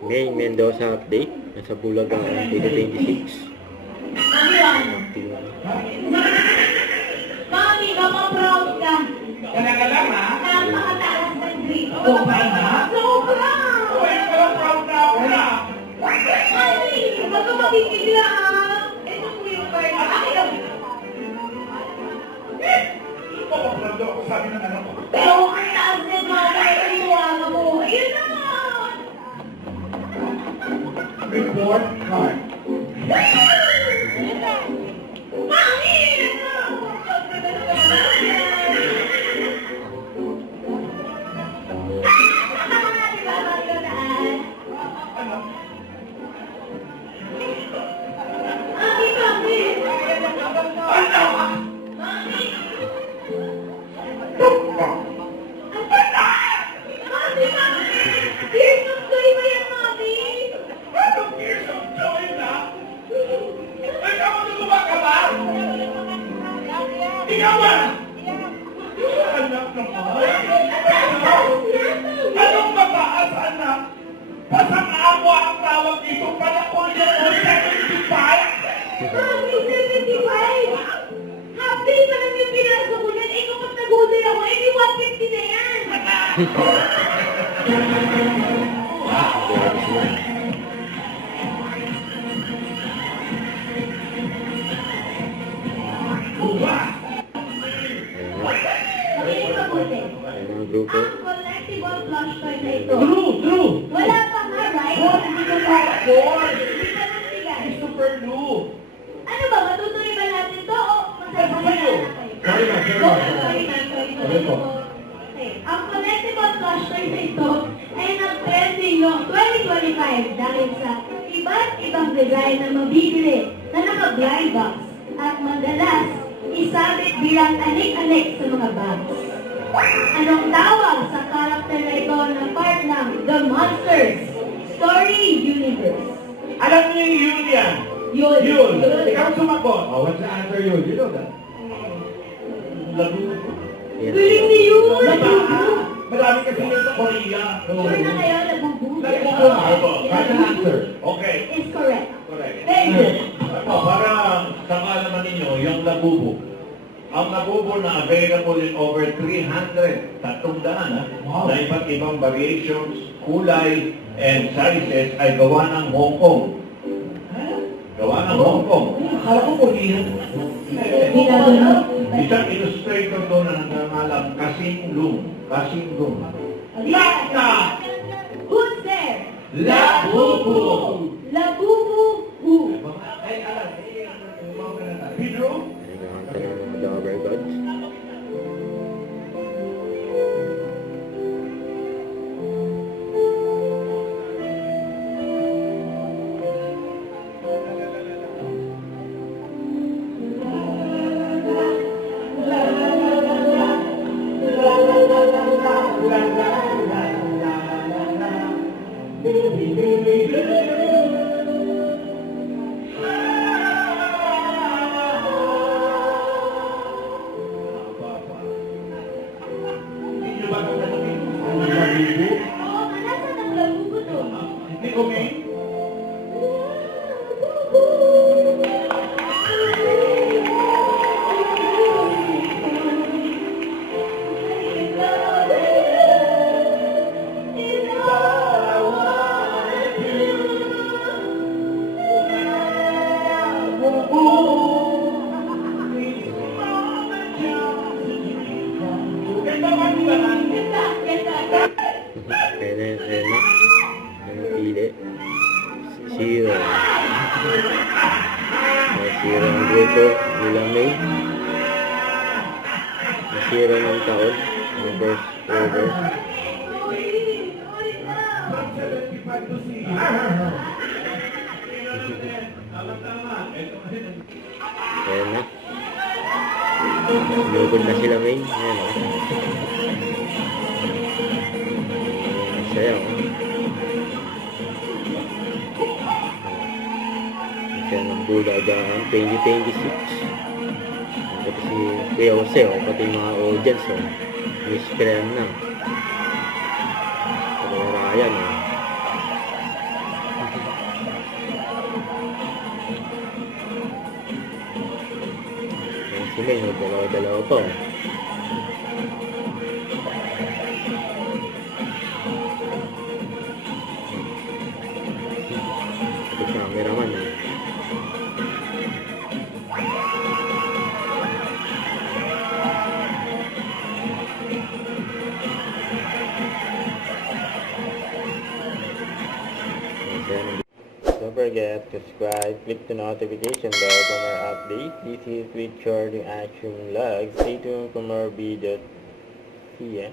May Mendoza update. Nasa Bulacan 2026. Mami, mama-proud ka. Talaga lang, ha? Napakataas ng grade. Sobra na? Sobra! Uy, parang proud na ako na. Mami, huwag ka mabibigla, ha? Ito po yung part. Papaproud ako, sabi ng anak ko. Pero ang taas din, mama, ang tuwaga mo. Ayun na! Report card. Mami! Ano? Mami, mami! Ano? Mami! Tupa. Mami, mami! Here's the story ba yan, mami? Anong years of joy na? Ay, nakatuluba ka ba? Ikaw ba? Anak naman. Anong mataas, anak? Pasang awa ang tawag dito. Palakol niya mo 75. Mami, 75! Half day pa lang yung pinasok ko dyan. Eh, kapag nag-order ako, eh, di 150 na yan! Buwa. Makinig mabuti. May mga grupo. Ang collectible plush toy na ito. Drew! Wala pa nga, right? Hindi ko popcorn. Hindi pa lang bigay. Super Lou. Ano ba, matutuloy ba natin to o masasaya na kayo? Sorry, ma'am. Sorry, ma'am. Okay. Ang collectible plush toy na ito ay nag-trending noong 2025 dahil sa iba't ibang design na mabibili na naka-blind box at madalas isabit bilang anik-anik sa mga bags. Anong tawag sa karakter na ito na part ng The Monsters Story Universe? Alam niyo yung Yun yan? Yun. Yun. Ikaw sumagot. Oh, what's the answer yun? You know that? Lagu. Yan. Galing ni Yun! Diba? Marami kasi yun sa Korea. Sure na kayo, nabubu? Lagu. Right answer. Okay. Is correct. Correct. Very good. Ano, para sa kaalaman ninyo, yung labubo. Ang labubo na available in over 300, 300 Wow. na iba't ibang variations, kulay, and sizes ay gawa ng Hong Kong. Gawa ng Hong Kong. Akala ko Korean. Ginagawa. Isang illustrator doon na nangangalang Kasing Lung. Kasing Lung. Lakta! Who's there? Labubu! Labubu who? Ay, alam. Pedro? Nagkakanta ng mga Dabber Gods. Hindi nyo ba natanongin? Ang labubu? Oo, nasaan ang labubu to? Hindi ko may. Ganda ba, di ba? Ayan na, ayan na. Ayan na pili. Zero. Zero ang grupo. Nila May. Zero ng taon. Ang first order. Ayan na. Lugod na sila May. Ayan o. Masaya o. Masaya ng Bulacan 2026. Pati si Kuya Jose o. Pati yung mga audience o. Miss Krem na. Pati Ryan o. bagay, may dalaw-dalaw pa. Oh. Ito cameraman eh. Don't forget to subscribe, click the notification bell for more updates. This is Richard Action Vlog. Stay tuned for more videos. See ya.